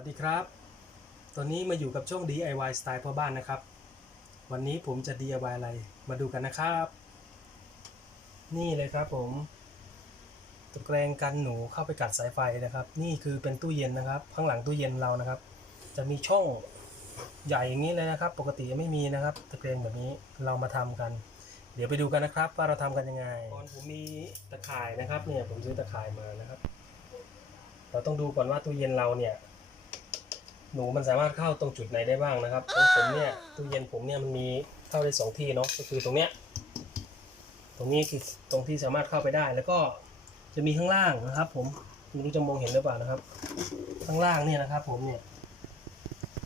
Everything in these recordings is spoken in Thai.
วัสดีครับ ตอนนี้มาอยู่กับช่วง DIY สไตล์พ่อบ้านนะครับ วันนี้ผมจะ DIY อะไร มาดูกันนะครับ นี่เลยครับผมตะแกรงกันหนูเข้าไปกัดสายไฟนะครับ นี่คือเป็นตู้เย็นนะครับ ข้างหลังตู้เย็นเรานะครับ จะมีช่องใหญ่อย่างนี้เลยนะครับ ปกติไม่มีนะครับตะแกรงแบบนี้เรามาทำกัน เดี๋ยวไปดูกันนะครับ ว่าเราทำกันยังไงก่อนผมมีตะข่ายนะครับเนี่ยผมซื้อตะข่ายมานะครับ เราต้องดูก่อนว่าตู้เย็นเราเนี่ย หนูมันสามารถเข้าตรงจุดไหนได้บ้างนะครับของผมเนี่ยตู้เย็นผมเนี่ยมันมีเข้าได้สองที่เนาะก็คือตรงเนี้ยตรงนี้คือตรงที่สามารถเข้าไปได้ แล้วก็จะมีข้างล่างนะครับ ผมไม่รู้จะมองเห็นหรือเปล่านะครับ ข้างล่างเนี่ยนะครับ ผมเนี่ย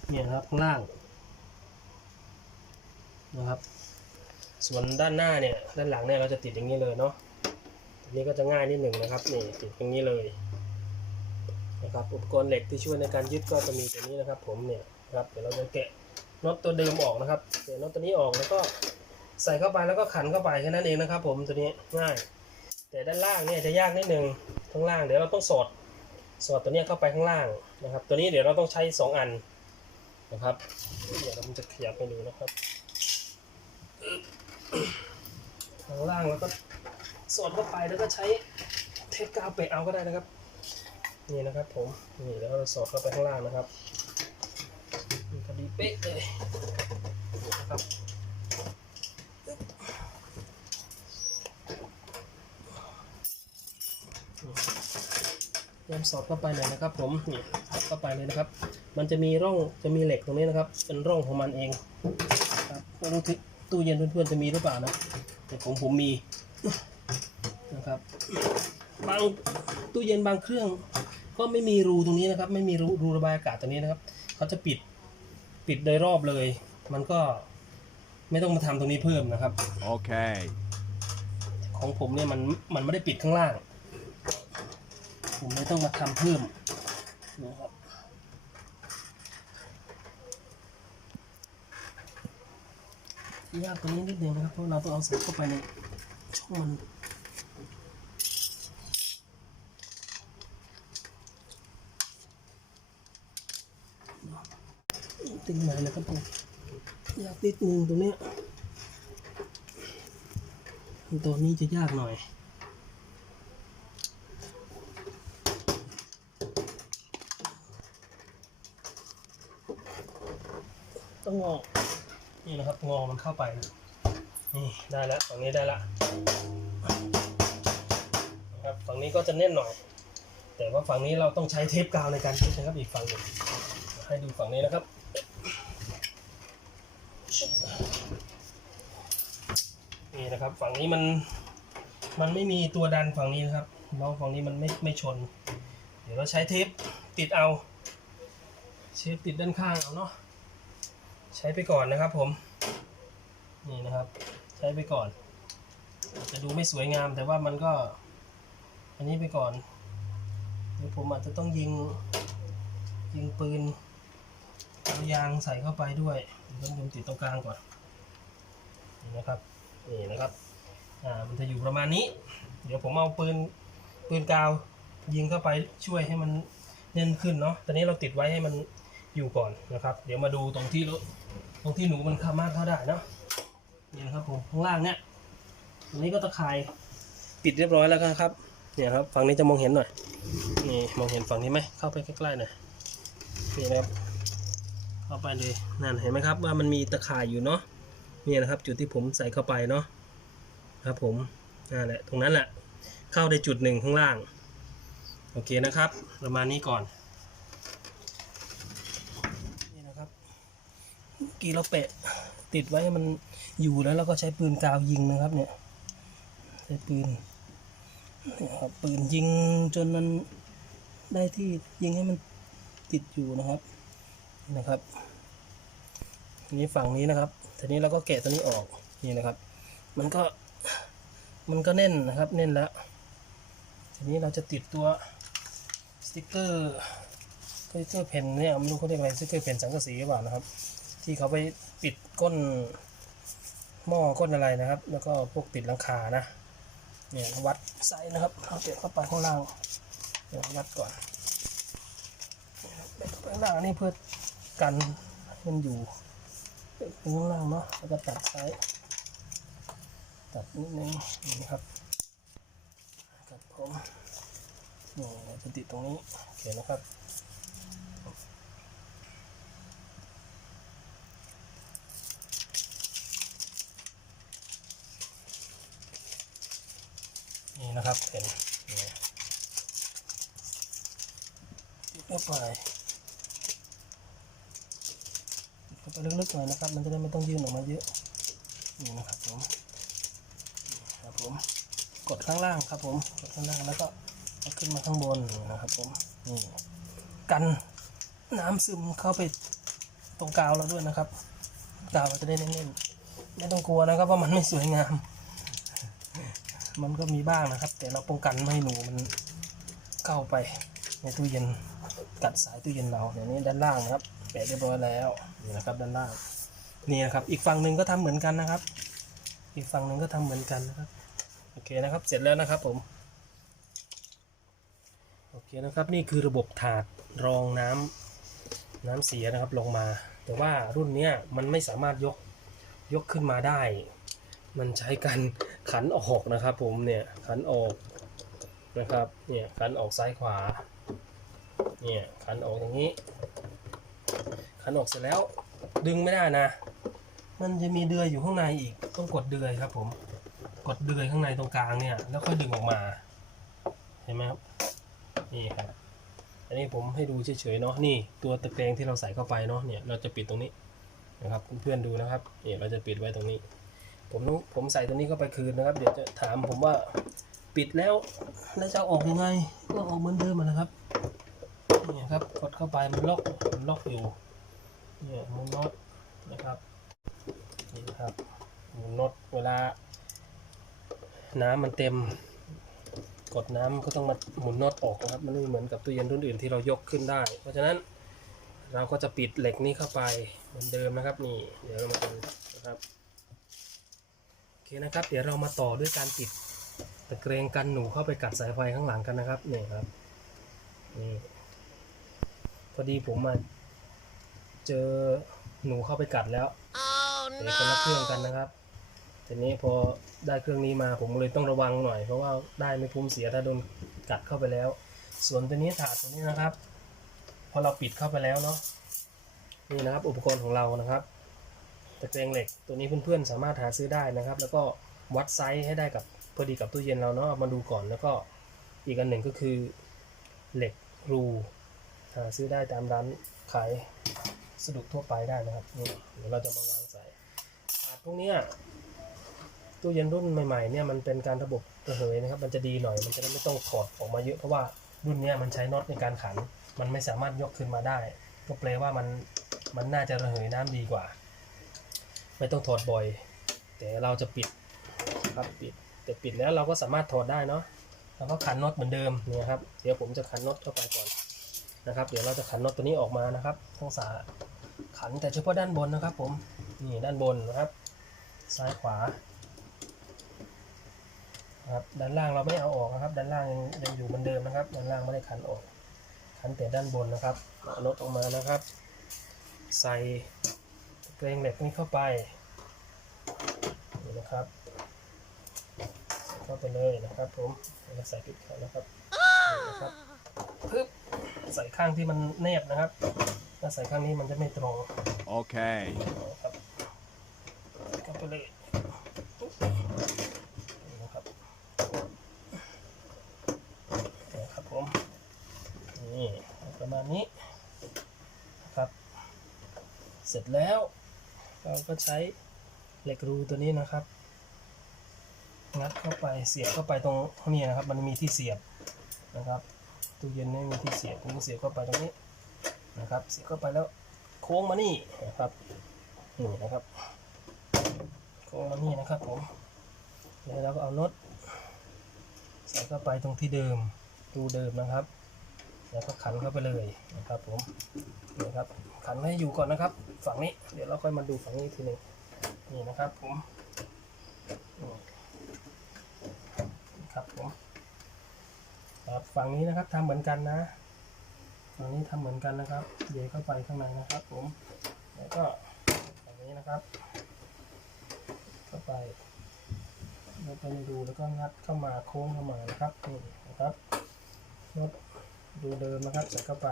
เนี่ยนะครับข้างล่างนะครับ ส่วนด้านหน้าเนี่ยด้านหลังเนี่ยเราจะติดอย่างนี้เลยเนาะนนี้ก็จะง่ายนิดหนึ่งนะครับนี่ติดอย่างนี้เลย ครับอุปกรณ์เหล็กที่ช่วยในการยึดก็จะมีตัวนี้นะครับ ผมเนี่ยครับเดี๋ยวเราจะแกะน็อตตัวเดิมออกนะครับแกะน็อตตัวนี้ออกแล้วก็ใส่เข้าไปแล้วก็ขันเข้าไปแค่นั้นเองนะครับ ผมตัวนี้ง่าย แต่ด้านล่างเนี่ยจะยากนิดนึงข้างล่างเดี๋ยวเราต้องสอดสอดตัวนี้เข้าไปข้างล่างนะครับ ตัวนี้เดี๋ยวเราต้องใช้สองอันนะครับเดี๋ยวเราจะขยับไปดูนะครับข้างล่างแล้วก็สอดเข้าไปแล้วก็ใช้เทปกาวเปะเอาก็ได้นะครับ นี่นะครับผม นี่แล้วเราสอดเข้าไปข้างล่างนะครับพอดีเป๊ะเลยนะครับยำสอดเข้าไปหน่อยนะครับ ผมนี่เข้าไปเลยนะครับ มันจะมีร่องจะมีเหล็กตรงนี้นะครับ เป็นร่องของมันเองครับไม่รู้ที่ตู้เย็นเพื่อนๆจะมีหรือเปล่านะแต่ผมผมมีนะครับ บางตู้เย็นบางเครื่อง ก็ไม่มีรูตรงนี้นะครับ ไม่มีรูรูระบายอากาศตรงนี้นะครับเขาจะปิดปิดโดยรอบเลย มันก็ไม่ต้องมาทำตรงนี้เพิ่มนะครับ Okay. ของผมเนี่ยมันมันไม่ได้ปิดข้างล่าง ผมไม่ต้องมาทำเพิ่มนะครับที่ยากตรงนี้นิดนึงนะครับเพราะเราต้องเอาใส่เข้าไปในช่องมัน ตึงมานะครับผมยากนิดนึงตรงเนี้ยตัวนี้จะยากหน่อยต้องงอ นี่นะครับงอมันเข้าไปนะนี่ได้แล้วฝั่งนี้ได้แล้วนะครับฝั่งนี้ก็จะแน่นหน่อย แต่ว่าฝั่งนี้เราต้องใช้เทปกาวในการยึดนะครับอีกฝั่งหนึ่งให้ดูฝั่งนี้นะครับ นะครับ ฝั่งนี้มันมันไม่มีตัวดันฝั่งนี้นะครับเราฝั่งนี้มันไม่ไม่ชน เดี๋ยวเราใช้เทปติดเอาเทปติดด้านข้างเอาเนาะใช้ไปก่อนนะครับผมนี่นะครับ ใช้ไปก่อนอาจจะดูไม่สวยงามแต่ว่ามันก็ อันนี้ไปก่อนเดี๋ยวผมอาจจะต้องยิงยิงปืนเอายางใส่เข้าไปด้วยเดี๋ยวต้องยมติดตรงกลางก่อนนี่นะครับ นี่นะครับอ่ามันจะอยู่ประมาณนี้ เดี๋ยวผมเอาปืนปืนกาวยิงเข้าไปช่วยให้มันแน่นขึ้นเนาะตอนนี้เราติดไว้ให้มันอยู่ก่อนนะครับ เดี๋ยวมาดูตรงที่รถตรงที่หนูมันสามารถเข้าได้เนาะนี่นะครับผมข้างล่างเนี่ยตรงนี้ก็ตะข่ายปิดเรียบร้อยแล้วครับเนี่ยครับฝั่งนี้จะมองเห็นหน่อยนี่มองเห็นฝั่งนี้ไหมเข้าไปใกล้ๆหน่อยนี่นะครับเข้าไปเลยนั่นเห็นไหมครับว่ามันมีตะข่ายอยู่เนาะ นี่นะครับจุดที่ผมใส่เข้าไปเนาะครับผมนั่นแหละตรงนั้นแหละเข้าในจุดหนึ่งข้างล่าง โอเคนะครับ ประมาณนี้ก่อนนี่นะครับเมื่อกี้เราเปะติดไว้มันอยู่แล้วเราก็ใช้ปืนกาวยิงนะครับเนี่ยใช้ปืนนี่ครับปืนยิงจนมันได้ที่ยิงให้มันติดอยู่นะครับนี่นะครับ นี้ฝั่งนี้นะครับ ทีนี้เราก็แกะตัวนี้ออก นี่นะครับ มันก็ มันก็แน่นนะครับ แน่นแล้ว ทีนี้เราจะติดตัวสติกเกอร์สติกเกอร์เพนเนี่ยไม่รู้เขาเรียกอะไรสติกเกอร์เพนสังกะสีหรือเปล่านะครับ ที่เขาไปปิดก้นหม้อก้นอะไรนะครับ แล้วก็พวกติดหลังคานะ เนี่ยวัดไซส์นะครับ เอาเก็บเข้าไปข้างล่างเดี๋ยววัดก่อนแบข้างล่างอันนี้เพื่อกันให้มันอยู่ ข้างล่างเนาะแล้วก็ตัดซ้ายตัดนิดนึงนี่นะครับตัดผมนี่จะติดตรงนี้โอเคนะครับนี่นะครับเป็นนี่ติดเข้าไปติดเข้าไป ลึกๆหน่อยนะครับ มันจะได้ไม่ต้องยื่นออกมาเยอะนี่นะครับผมครับผมกดข้างล่างครับผมกดข้างล่างแล้วก็ขึ้นมาข้างบนนะครับผมนี่กันน้ำซึมเข้าไปตรงกาวเราด้วยนะครับกาวเราจะได้แน่นๆไม่ต้องกลัวนะครับว่ามันไม่สวยงาม มันก็มีบ้างนะครับ แต่เราป้องกันไม่ให้หนูมันเข้าไปในตู้เย็นกัดสายตู้เย็นเราเดี๋ยวนี้ด้านล่างนะครับแปะเรียบร้อยแล้ว นี่นะครับด้านล่างนี่นะครับอีกฝั่งหนึ่งก็ทำเหมือนกันนะครับ อีกฝั่งหนึ่งก็ทำเหมือนกันนะครับโอเคนะครับเสร็จแล้วนะครับผมโอเคนะครับนี่คือระบบถาดรองน้ำน้ำเสียนะครับลงมา แต่ว่ารุ่นเนี้ยมันไม่สามารถยกยกขึ้นมาได้ มันใช้การขันออกนะครับผมเนี่ยขันออกนะครับเนี่ยขันออกซ้ายขวาเนี่ยขันออกอย่างนี้ ขันออกเสร็จแล้วดึงไม่ได้นะ มันจะมีเดือยอยู่ข้างในอีก ต้องกดเดือยครับ ผม กดเดือยข้างในตรงกลางเนี่ย แล้วค่อยดึงออกมา เห็นไหมครับ นี่ครับ อันนี้ผมให้ดูเฉยๆเนาะ นี่ตัวตะแกรงที่เราใส่เข้าไปเนาะ เนี่ยเราจะปิดตรงนี้นะครับเพื่อนๆดูนะครับเนี่ยเราจะปิดไว้ตรงนี้ ผมผมใส่ตัวนี้เข้าไปคืนนะครับ เดี๋ยวจะถามผมว่าปิดแล้วแล้วจะออกยังไง ก็ออกเหมือนเดิมนะครับนี่ครับกดเข้าไปมันล็อกมันล็อกอยู่ เนี่ยหมุนน็อตนะครับนี่นะครับหมุนน็อตเวลา น้ำมันเต็ม กดน้ำก็ต้องมาหมุนน็อตออกนะครับ มันไม่เหมือนกับตู้เย็นรุ่นอื่นที่เรายกขึ้นได้ เพราะฉะนั้นเราก็จะปิดเหล็กนี้เข้าไปเหมือนเดิมนะครับ นี่เดี๋ยวเรามาดูนะครับโอเคนะครับ เดี๋ยวเรามาต่อด้วยการติดตะเกรงกันหนูเข้าไปกัดสายไฟข้างหลังกันนะครับนี่ครับนี่พอดีผมมา เจอหนูเข้าไปกัดแล้วแต่คนละเครื่องกันนะครับทีนี้พอได้เครื่องนี้มาผมเลยต้องระวังหน่อย เพราะว่าได้ไม่คุ้มเสียถ้าโดนกัดเข้าไปแล้ว ส่วนตัวนี้ถาดตัวนี้นะครับ พอเราปิดเข้าไปแล้วเนาะนี่นะครับอุปกรณ์ของเรานะครับตะเกียงเหล็กตัวนี้เพื่อนๆสามารถหาซื้อได้นะครับ แล้วก็วัดไซส์ให้ได้กับพอดีกับตู้เย็นเราเนาะเอามาดูก่อนแล้วก็อีกอันหนึ่งก็คือเหล็กรูหาซื้อได้ตามร้านขาย สะดวกทั่วไปได้นะครับนี่เดี๋ยวเราจะมาวางใส่ถาดพวกนี้ตู้เย็นรุ่นใหม่ๆเนี่ยมันเป็นการระบบระเหยนะครับ มันจะดีหน่อย มันจะได้ไม่ต้องถอดออกมาเยอะเพราะว่ารุ่นเนี้ยมันใช้น็อตในการขัน มันไม่สามารถยกขึ้นมาได้ ก็แปลว่ามันมันน่าจะระเหยน้ำดีกว่า ไม่ต้องถอดบ่อย แต่เราจะปิดครับปิดแต่ปิดแล้วเราก็สามารถถอดได้เนาะเราก็ขันน็อตเหมือนเดิมเนี่ยครับ เดี๋ยวผมจะขันน็อตเข้าไปก่อนนะครับ เดี๋ยวเราจะขันน็อตตัวนี้ออกมานะครับ ทั้งสา ขันแต่เฉพาะด้านบนนะครับผมนี่ด้านบนนะครับ ซ้ายขวาครับด้านล่างเราไม่เอาออกนะครับ ด้านล่างยังยังอยู่เหมือนเดิมนะครับ ด้านล่างไม่ได้ขันออก ขันแต่ด้านบนนะครับเอาน็ออกมานะครับ ใส่เกรงเหล็กนี้เข้าไปนี่นะครับเข้าไปเลยนะครับผมแล้วใส่ปิดเขานะครับนะครับปึ๊บ ใส่ข้างที่มันแนบนะครับ ถ้าใส่ข้างนี้มันจะไม่ตรง Okay. นะครับเข้าไปเลยนี่นะครับนี่ครับผมนี่ประมาณนี้นะครับ เสร็จแล้วเราก็ใช้เหล็กรูตัวนี้นะครับงัดเข้าไปเสียบเข้าไปตรงนี้นะครับ มันมีที่เสียบนะครับ ตู้เย็นไม่มีที่เสียบผมเสียบเข้าไปตรงนี้นะครับ เสียบเข้าไปแล้วโค้งมานี่นะครับนี่นะครับ โค้งมานี่นะครับผมแล้วเราก็เอาน็อตใส่เข้าไปตรงที่เดิมรูเดิมนะครับ แล้วก็ขันเข้าไปเลยนะครับผมนี่ครับขันให้อยู่ก่อนนะครับ ฝั่งนี้เดี๋ยวเราค่อยมาดูฝั่งนี้ทีหนึ่งนี่นะครับผมนี่ครับผม ครับฝั่งนี้นะครับทำเหมือนกันนะฝั่งนี้ทำเหมือนกันนะครับเยเข้าไปข้างในนะครับ ผมแล้วก็ฝั่งนี้นะครับ เข้าไปแล้วไปดูแล้วก็งัดเข้ามาโค้งเข้ามานะครับนี่นะครับน็อตดูเดิมนะครับใส่เข้าไป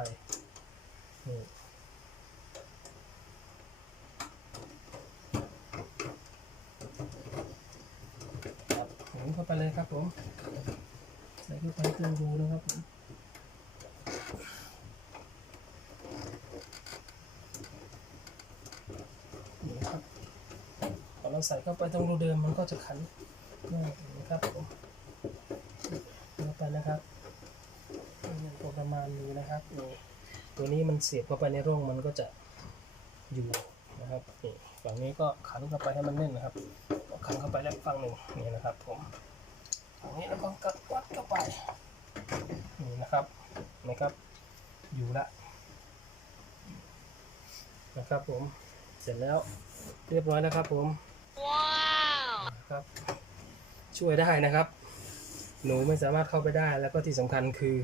นี่หมุนเข้าไปเลยครับผม ส่เข้าไปตรงรูนะครับผมนี่ครับพอเราใส่เข้าไปตรงรูเดิมมันก็จะขันง่ายนะครับผมเข้าไปนะครับประมาณนี้นะครับนี่ตัวนี้มันเสียบเข้าไปในร่องมันก็จะอยู่นะครับนี่ฝั่งนี้ก็ขันเข้าไปให้มันแน่นนะครับขันเข้าไปแล้วฝั่งหนึ่งนี่นะครับผม ฝั่งนี้แล้วก็กัดวัดเข้าไปนี่นะครับนะครับอยู่ละนะครับผมเสร็จแล้วเรียบร้อยแล้วครับผมครับช่วยได้นะครับ หนูไม่สามารถเข้าไปได้ แล้วก็ที่สำคัญคือ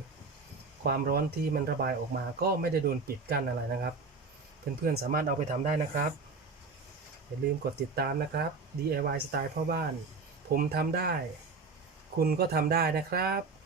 ความร้อนที่มันระบายออกมา ก็ไม่ได้โดนปิดกั้นอะไรนะครับ เพื่อนๆสามารถเอาไปทำได้นะครับอย่าลืมกดติดตามนะครับ DIY สไตล์พ่อบ้าน ผมทำได้ คุณก็ทำได้นะครับ